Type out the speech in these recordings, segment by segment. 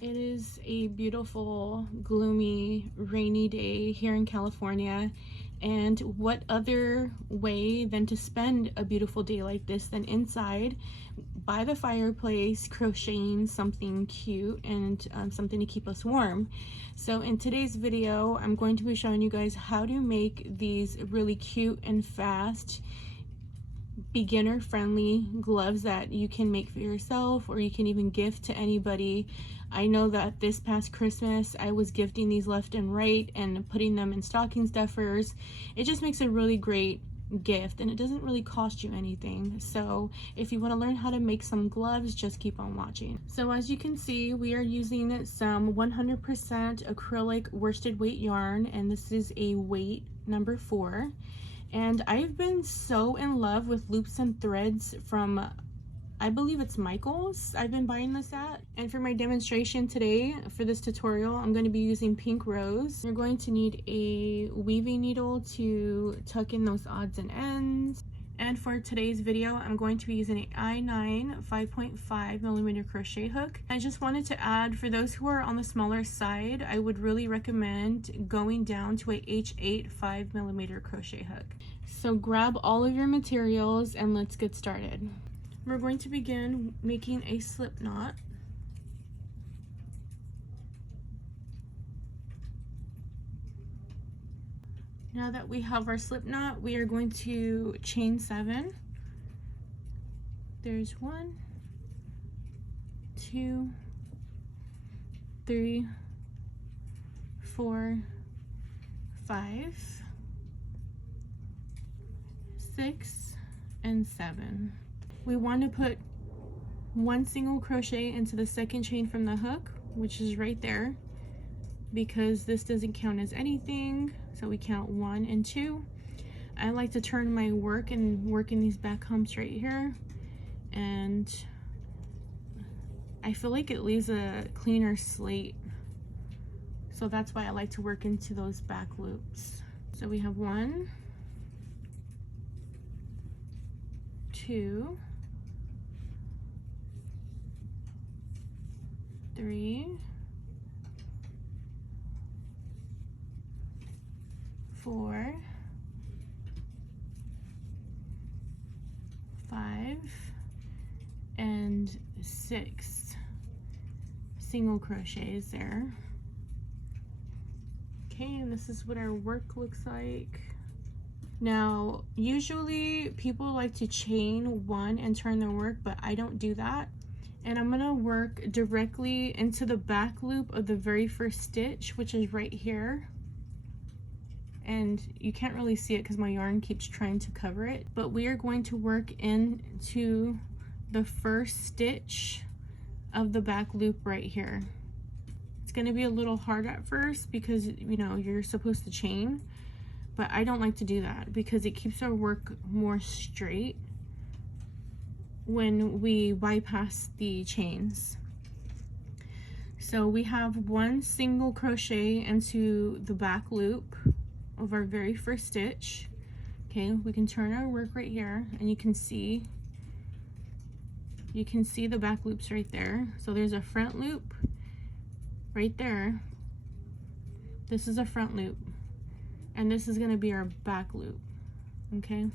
It is a beautiful, gloomy, rainy day here in California, and what other way than to spend a beautiful day like this than inside by the fireplace crocheting something cute and something to keep us warm. So in today's video, I'm going to be showing you guys how to make these really cute and fast beginner friendly gloves that you can make for yourself, or you can even gift to anybody. I know that this past Christmas I was gifting these left and right and putting them in stocking stuffers. It just makes a really great gift, and it doesn't really cost you anything. So if you want to learn how to make some gloves, just keep on watching. So as you can see, we are using some 100% acrylic worsted weight yarn, and this is a weight number 4. And I've been so in love with loops and threads from, I believe it's Michael's I've been buying this at. And for my demonstration today, for this tutorial, I'm going to be using pink rose. You're going to need a weaving needle to tuck in those odds and ends. And for today's video, I'm going to be using an I9 5.5mm crochet hook. I just wanted to add, for those who are on the smaller side, I would really recommend going down to a H8 5mm crochet hook. So grab all of your materials and let's get started. We're going to begin making a slip knot. Now that we have our slip knot, we are going to chain 7. There's 1, 2, 3, 4, 5, 6, and 7. We want to put 1 single crochet into the second chain from the hook, which is right there, because this doesn't count as anything. So we count 1 and 2. I like to turn my work and work in these back humps right here, and I feel like it leaves a cleaner slate. So that's why I like to work into those back loops. So we have 1, 2, 3, 4, 5, and 6 single crochets there. Okay, and this is what our work looks like. Now, usually people like to chain 1 and turn their work, but I don't do that. And I'm gonna work directly into the back loop of the very first stitch, which is right here. And you can't really see it because my yarn keeps trying to cover it, but we are going to work into the first stitch of the back loop right here. It's going to be a little hard at first because, you know, you're supposed to chain, but I don't like to do that because it keeps our work more straight when we bypass the chains. So we have 1 single crochet into the back loop of our very first stitch. Okay, we can turn our work right here, and you can see the back loops right there. So there's a front loop right there. This is a front loop, and this is going to be our back loop. Okay,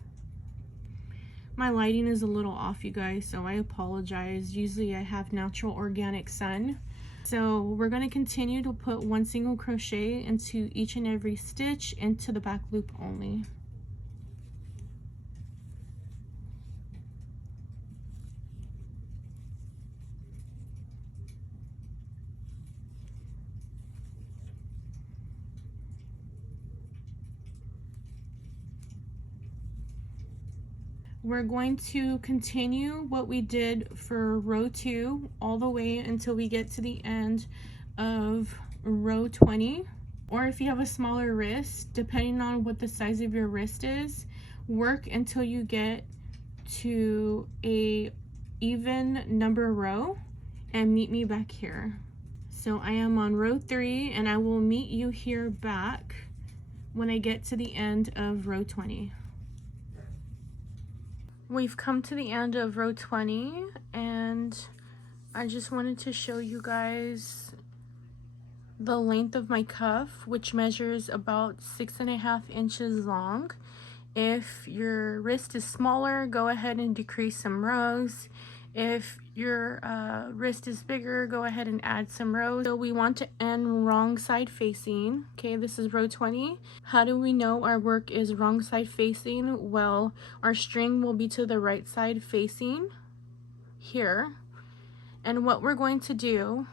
my lighting is a little off, you guys, so I apologize. Usually I have natural organic sun. So we're going to continue to put 1 single crochet into each and every stitch into the back loop only. We're going to continue what we did for row 2 all the way until we get to the end of row 20. Or if you have a smaller wrist, depending on what the size of your wrist is, work until you get to a even number row and meet me back here. So I am on row 3, and I will meet you here back when I get to the end of row 20. We've come to the end of row 20, and I just wanted to show you guys the length of my cuff, which measures about 6.5 inches long. If your wrist is smaller, go ahead and decrease some rows. If your wrist is bigger, go ahead and add some rows. So we want to end wrong side facing. Okay, this is row 20. How do we know our work is wrong side facing? Well, our string will be to the right side facing here. And what we're going to do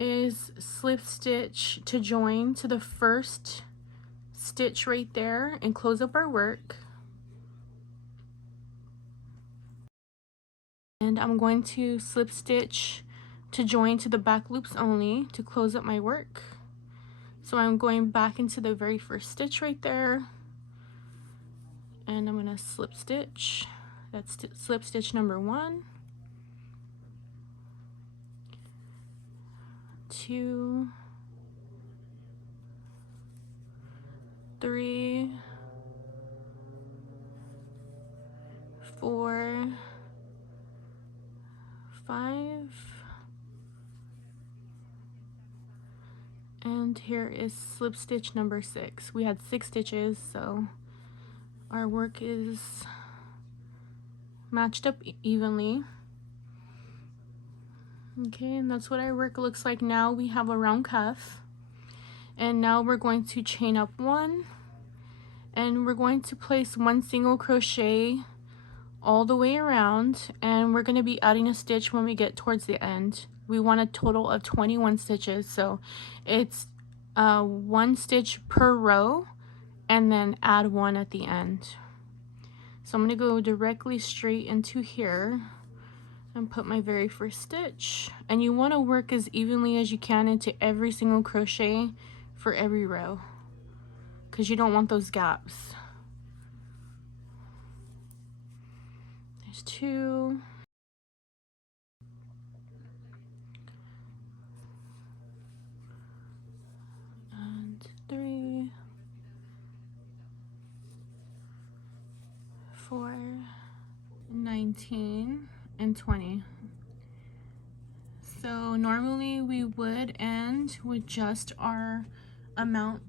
is slip stitch to join to the first stitch right there and close up our work. And I'm going to slip stitch to join to the back loops only to close up my work. So I'm going back into the very first stitch right there, and I'm going to slip stitch. That's slip stitch number 1, 2, 3, 4, 5, and here is slip stitch number 6. We had 6 stitches, so our work is matched up evenly. Okay, and that's what our work looks like now. We have a round cuff, and now we're going to chain up 1, and we're going to place 1 single crochet all the way around, and we're going to be adding a stitch when we get towards the end. We want a total of 21 stitches, so it's 1 stitch per row and then add 1 at the end. So I'm going to go directly straight into here and put my very first stitch, and you want to work as evenly as you can into every single crochet for every row because you don't want those gaps. There's 2, and 3, 4, 19, and 20. So normally we would end with just our amount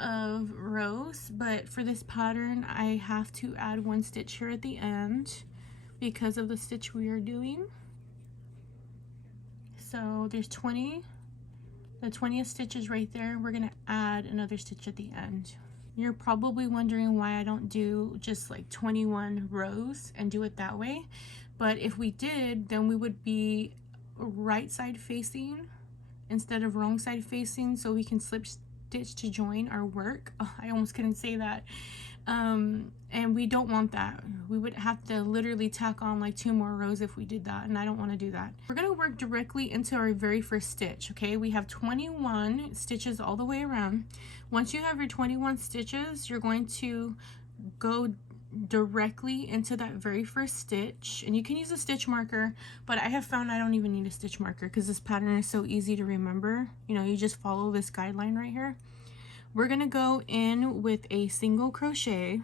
of rows, but for this pattern I have to add 1 stitch here at the end because of the stitch we are doing. So there's 20, the 20th stitch is right there. We're gonna add another stitch at the end. You're probably wondering why I don't do just like 21 rows and do it that way, but if we did, then we would be right side facing instead of wrong side facing, so we can slip stitch to join our work. Oh, I almost couldn't say that. And we don't want that. We would have to literally tack on like 2 more rows if we did that, and I don't want to do that. We're going to work directly into our very first stitch. Okay, we have 21 stitches all the way around. Once you have your 21 stitches, you're going to go directly into that very first stitch, and you can use a stitch marker, but I have found I don't even need a stitch marker because this pattern is so easy to remember. You know, you just follow this guideline right here. We're gonna go in with a single crochet,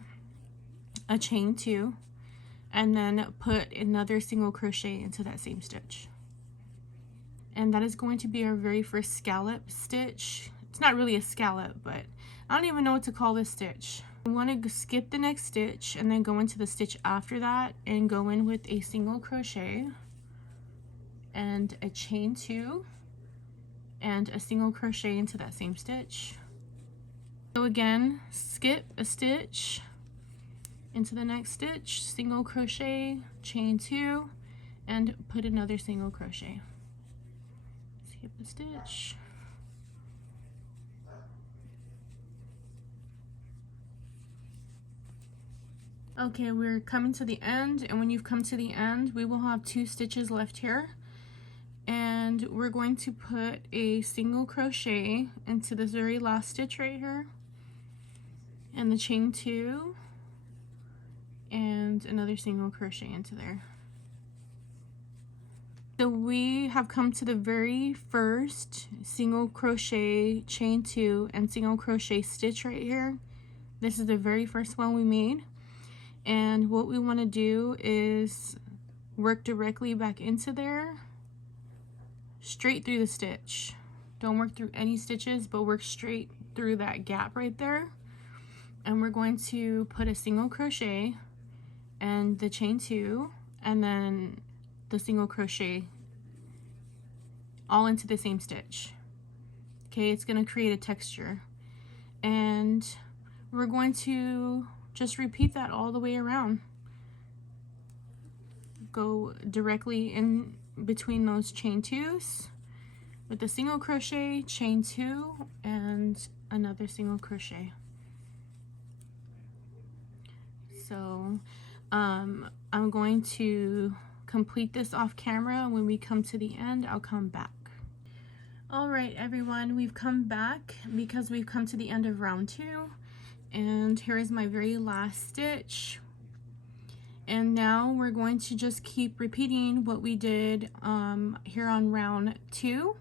a chain 2, and then put another single crochet into that same stitch, and that is going to be our very first scallop stitch. It's not really a scallop, but I don't even know what to call this stitch. You want to skip the next stitch and then go into the stitch after that and go in with a single crochet and a chain 2 and a single crochet into that same stitch. So again, skip a stitch into the next stitch, single crochet, chain 2, and put another single crochet. Skip a stitch. Okay, we're coming to the end, and when you've come to the end, we will have 2 stitches left here, and we're going to put a single crochet into this very last stitch right here, and the chain 2, and another single crochet into there. So we have come to the very first single crochet, chain 2, and single crochet stitch right here. This is the very first one we made, and what we want to do is work directly back into there, straight through the stitch. Don't work through any stitches, but work straight through that gap right there. And we're going to put a single crochet and the chain 2 and then the single crochet all into the same stitch. Okay, it's going to create a texture. And we're going to just repeat that all the way around. Go directly in between those chain 2s with a single crochet, chain 2, and another single crochet. So I'm going to complete this off camera. When we come to the end, I'll come back. All right, everyone, we've come back because we've come to the end of round 2, and here is my very last stitch. And now we're going to just keep repeating what we did here on round 2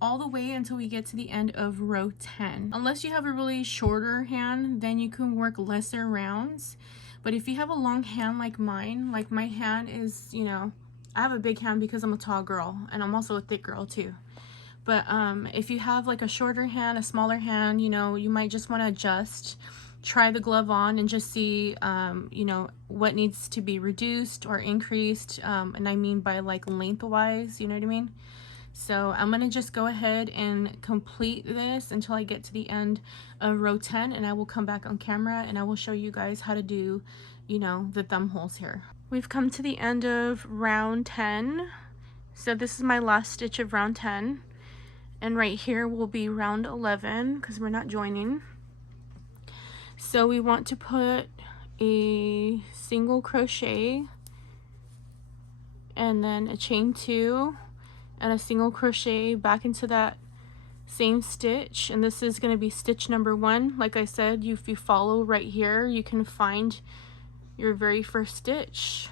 all the way until we get to the end of row 10. Unless you have a really shorter hand, then you can work lesser rounds. But if you have a long hand like mine, like my hand is, you know, I have a big hand because I'm a tall girl and I'm also a thick girl too. But if you have like a shorter hand, a smaller hand, you know, you might just want to adjust, try the glove on and just see, you know, what needs to be reduced or increased. And I mean by like lengthwise, you know what I mean? So I'm going to just go ahead and complete this until I get to the end of row 10, and I will come back on camera and I will show you guys how to do, you know, the thumb holes here. We've come to the end of round 10. So this is my last stitch of round 10. And right here will be round 11 because we're not joining. So we want to put a single crochet and then a chain 2 and a single crochet back into that same stitch, and this is going to be stitch number 1. Like I said, if you follow right here, you can find your very first stitch.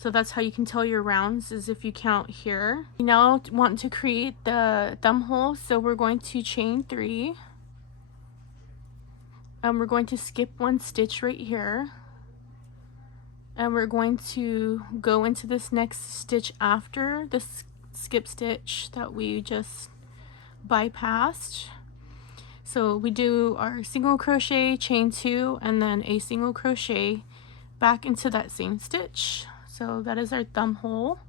So that's how you can tell your rounds, is if you count here. We now want to create the thumb hole, so we're going to chain 3 and we're going to skip 1 stitch right here, and we're going to go into this next stitch after this skip stitch that we just bypassed. So we do our single crochet, chain 2, and then a single crochet back into that same stitch. So that is our thumb hole,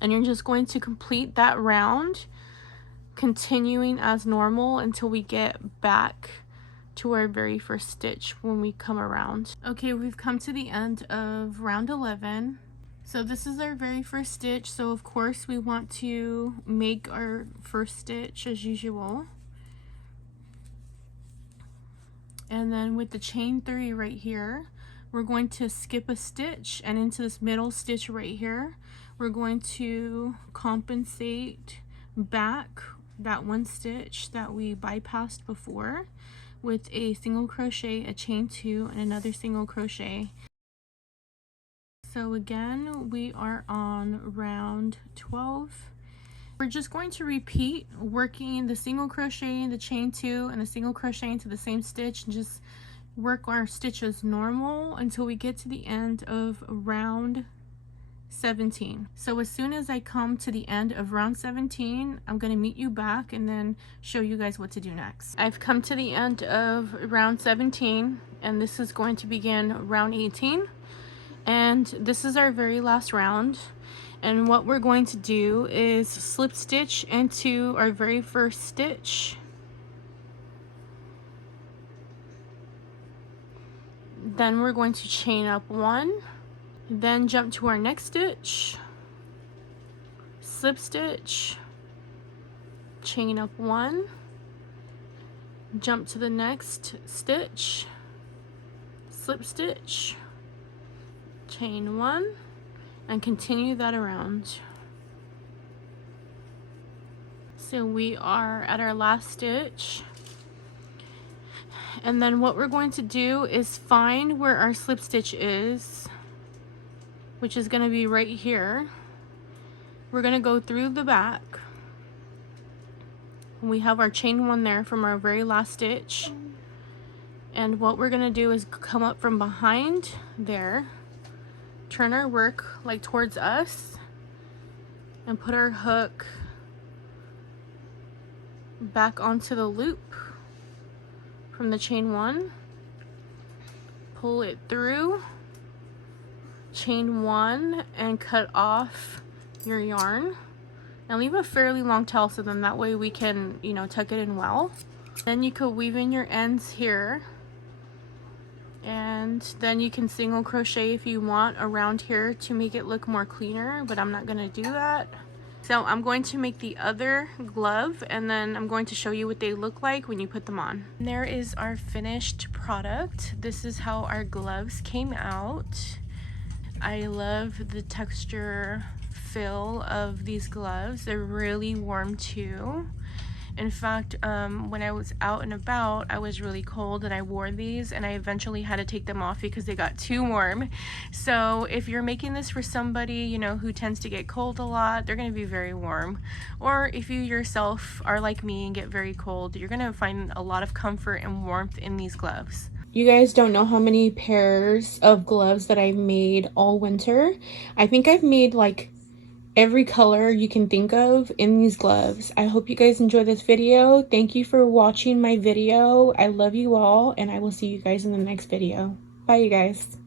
and you're just going to complete that round, continuing as normal until we get back to our very first stitch when we come around. Okay, we've come to the end of round 11. So this is our very first stitch, so of course we want to make our first stitch as usual. And then with the chain 3 right here, we're going to skip a stitch, and into this middle stitch right here, we're going to compensate back that 1 stitch that we bypassed before with a single crochet, a chain 2, and another single crochet. So again, we are on round 12. We're just going to repeat working the single crochet, the chain 2, and the single crochet into the same stitch, and just work our stitches normal until we get to the end of round 17. So as soon as I come to the end of round 17, I'm going to meet you back and then show you guys what to do next. I've come to the end of round 17, and this is going to begin round 18. And this is our very last round, and what we're going to do is slip stitch into our very first stitch, then we're going to chain up 1, then jump to our next stitch, slip stitch, chain up 1, jump to the next stitch, slip stitch, chain 1, and continue that around. So we are at our last stitch, and then what we're going to do is find where our slip stitch is, which is going to be right here. We're going to go through the back. We have our chain 1 there from our very last stitch, and what we're going to do is come up from behind there, turn our work like towards us, and put our hook back onto the loop from the chain 1, pull it through, chain 1, and cut off your yarn, and leave a fairly long tail so then that way we can, you know, tuck it in well. Then you could weave in your ends here, and then you can single crochet if you want around here to make it look more cleaner, but I'm not gonna do that. So I'm going to make the other glove, and then I'm going to show you what they look like when you put them on. And there is our finished product. This is how our gloves came out. I love the texture feel of these gloves. They're really warm too. In fact, when I was out and about, I was really cold and I wore these, and I eventually had to take them off because they got too warm. So if you're making this for somebody, you know, who tends to get cold a lot, they're going to be very warm. Or if you yourself are like me and get very cold, you're going to find a lot of comfort and warmth in these gloves. You guys don't know how many pairs of gloves that I've made all winter. I think I've made like every color you can think of in these gloves. I hope you guys enjoy this video. Thank you for watching my video. I love you all, and I will see you guys in the next video. Bye, you guys.